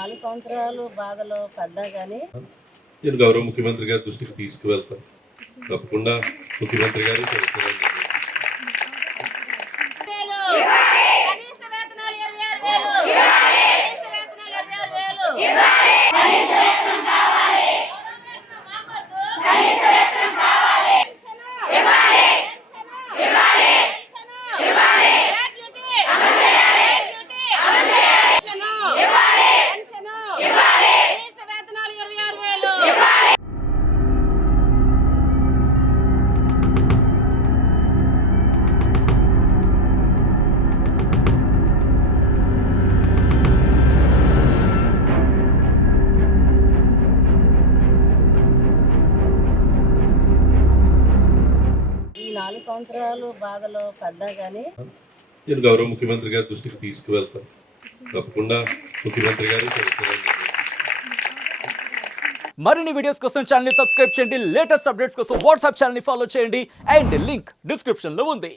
4 సంవత్సరాలు బాధలో పడ్డా గానీ నేను గౌరవ ముఖ్యమంత్రి గారి దృష్టికి తీసుకువెళ్తాను. తప్పకుండా ముఖ్యమంత్రి గారు చేస్తారు. కనీస వేతనాలు 26,000 కనీస వేతనాలు 26,000 కనీస వేతనం కావాలి కనీస వేతనం కావాలి ఇవ్వాలి ఇవ్వాలి ఇవ్వాలి గ్రాట్యుటీ అమలు చేయాలి గ్రాట్యుటీ అమలు చేయాలి ఇవ్వాలి పెన్షన్ ఇవ్వాలి కనీస వేతనాలు 26,000 ఇవ్వాలి. ఈ 4 సంవత్సరాలు బాధలో పడ్డా గానీ నేను గౌరవ ముఖ్యమంత్రి గారి దృష్టికి తీసుకువెళ్తాను. తప్పకుండా ముఖ్యమంత్రి గారు చేస్తారు. మరిన్ని వీడియోస్ కోసం ఛానల్ ని సబ్స్క్రైబ్ చేయండి. లేటెస్ట్ అప్డేట్స్ కోసం వాట్సాప్ ఛానల్ ని ఫాలో చేయండి. అండ్ లింక్ డిస్క్రిప్షన్ లో ఉంది.